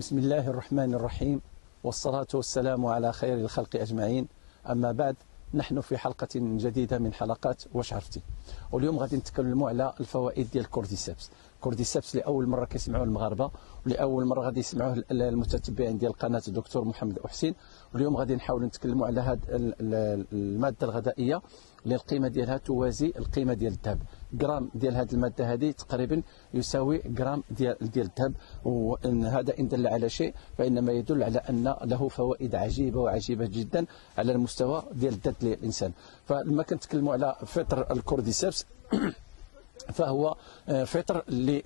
بسم الله الرحمن الرحيم، والصلاة والسلام على خير الخلق أجمعين. أما بعد، نحن في حلقة جديدة من حلقات واش عرفتي. واليوم غادي نتكلموا على الفوائد ديال الكورديسيبس. الكورديسيبس لأول مرة كيسمعوه المغاربة، ولأول مرة غادي يسمعوه المتتبعين ديال قناة الدكتور محمد أحسين. واليوم غادي نحاولوا نتكلموا على هذه المادة الغذائية اللي القيمة ديالها توازي القيمة ديال الذهب. جرام ديال هذه المادة هذه تقريبا يساوي جرام ديال الذهب، وهذا إن دل على شيء فإنما يدل على أن له فوائد عجيبة وعجيبة جدا على المستوى ديال الذات للإنسان. فلما كنتكلموا على فطر الكورديسيبس فهو فطر اللي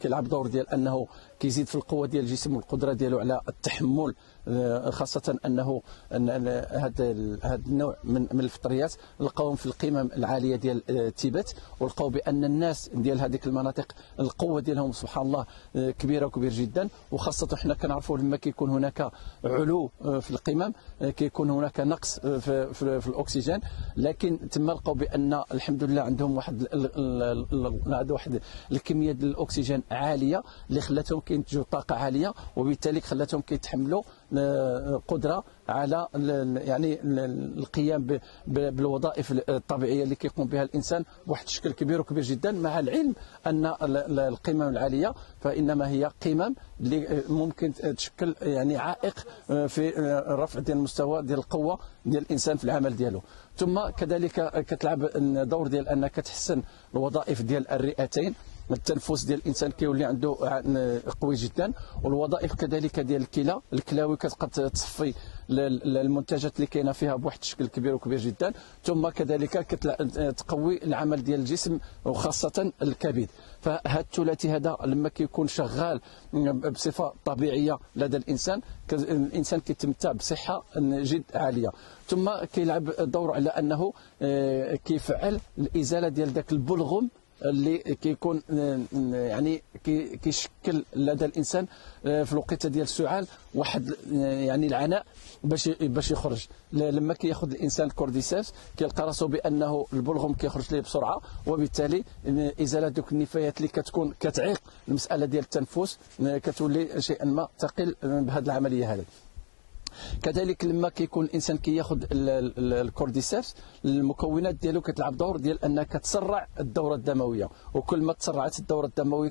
كيلعب دور ديال انه كيزيد في القوه ديال الجسم والقدره ديالو على التحمل، خاصه انه هذا النوع من الفطريات لقاوهم في القمم العاليه ديال تيبت، ولقاو بان الناس ديال هذيك المناطق القوه ديالهم سبحان الله كبيره وكبير جدا. وخاصه حنا كنعرفوا لما كيكون هناك علو في القمم كيكون هناك نقص في الاكسجين، لكن تما لقاو بان الحمد لله عندهم واحد الكميه ديال الاكسجين عاليه اللي خلاتهم كينتجوا طاقه عاليه، وبالتالي خلاتهم كيتحملوا قدره على يعني القيام بالوظائف الطبيعيه اللي كيقوم بها الانسان بواحد الشكل كبير وكبير جدا، مع العلم ان القمم العاليه فانما هي قمم اللي ممكن تشكل يعني عائق في رفع ديال المستوى ديال القوه ديال الانسان في العمل ديالو. ثم كذلك كتلعب دور ديال انك تحسن الوظائف ديال الرئتين، التنفس ديال الانسان كيولي عنده قوي جدا، والوظائف كذلك ديال الكلاوي كتبقى تصفي المنتجات اللي كاينه فيها بواحد الشكل كبير وكبير جدا. ثم كذلك تقوي العمل ديال الجسم وخاصه الكبد. فهذا الثلاثي هذا لما كيكون شغال بصفه طبيعيه لدى الانسان كيتمتع بصحه جد عاليه. ثم كيلعب دور على انه كيفعل الازاله ديال ذاك البلغم اللي كيكون يعني كيشكل لدى الانسان في الوقيته ديال السعال واحد يعني العناء باش يخرج. لما كياخذ الانسان الكورديسيبس كيلقى راسو بانه البلغم كيخرج ليه بسرعه، وبالتالي ازاله دوك النفايات اللي كتكون كتعيق المساله ديال التنفس كتولي شيئا ما تقل بهذه العمليه هذه. كذلك لما كيكون الانسان كياخذ الكورديسيبس المكونات ديالو كتلعب دور ديال انها كتسرع الدوره الدمويه، وكل ما تسرعت الدوره الدمويه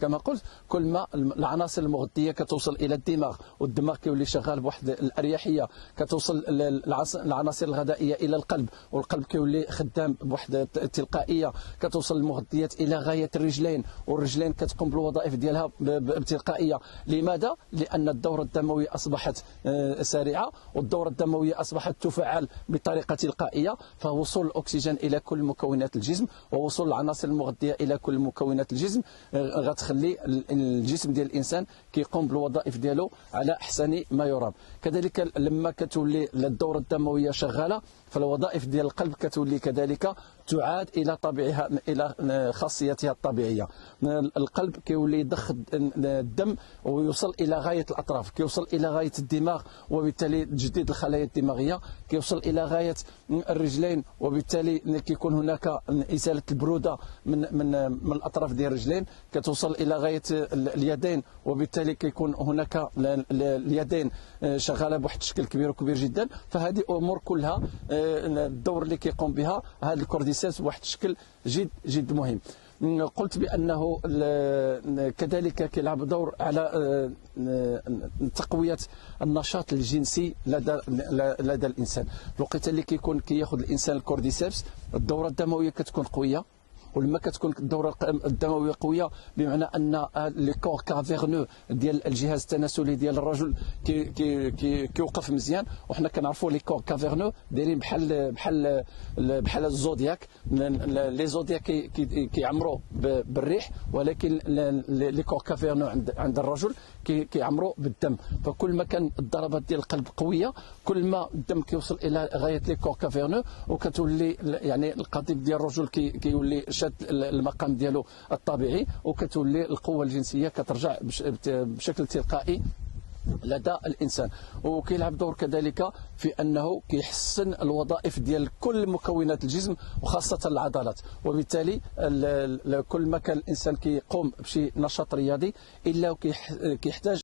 كما قلت كل ما العناصر المغذيه كتوصل الى الدماغ، والدماغ كيولي شغال بواحد الاريحيه، كتوصل العناصر الغذائيه الى القلب، والقلب كيولي خدام بواحد التلقائيه، كتوصل المغذيات الى غايه الرجلين، والرجلين كتقوم بالوظائف ديالها بتلقائيه. لماذا؟ لان الدوره الدمويه اصبحت سريعه، والدوره الدمويه اصبحت تفعل بطريقه تلقائيه، فوصول الاكسجين الى كل مكونات الجسم ووصول العناصر المغذيه الى كل مكونات الجسم غتخلي الجسم ديال الانسان كيقوم بالوظائف ديالو على احسن ما يرام. كذلك لما كتولي الدوره الدمويه شغاله فالوظائف ديال القلب كتولي كذلك تعاد الى طبيعها الى خاصيتها الطبيعيه. القلب كيولي يضخ الدم ويوصل الى غايه الاطراف، كيوصل الى غايه الدماغ، وبالتالي تجديد الخلايا الدماغيه، كيوصل الى غايه الرجلين، وبالتالي كيكون هناك ازاله البروده من الاطراف ديال الرجلين، كتوصل الى غايه اليدين، وبالتالي كيكون هناك اليدين شغاله بواحد الشكل كبير وكبير جدا. فهذه امور كلها الدور اللي كيقوم بها هذا الكورديسيبس بواحد الشكل جد مهم. قلت بانه كذلك كيلعب دور على تقويه النشاط الجنسي لدى الانسان. في الوقت اللي كياخذ الانسان الكورديسيبس الدوره الدمويه كتكون قويه، ولما كتكون الدوره الدمويه قويه بمعنى ان لي كور كافيرنو ديال الجهاز التناسلي ديال الرجل كيوقف مزيان. وحنا كنعرفوا لي كور كافيرنو دايرين بحال الزودياك. لي زودياك كيعمروا بالريح، ولكن لي كور كافيرنو عند الرجل كيعمروا بالدم. فكل ما كان الضربات ديال القلب قويه كل ما الدم كيوصل الى غايه لي كور كافيرنو، وكتولي يعني القضيب ديال الرجل كيولي شاد المقام ديالو الطبيعي، وكتولي القوه الجنسيه كترجع بشكل تلقائي لدى الانسان. وكيلعب دور كذلك في انه كيحسن الوظائف ديال كل مكونات الجسم وخاصه العضلات، وبالتالي كل ما كان الانسان كيقوم بشي نشاط رياضي الا كيحتاج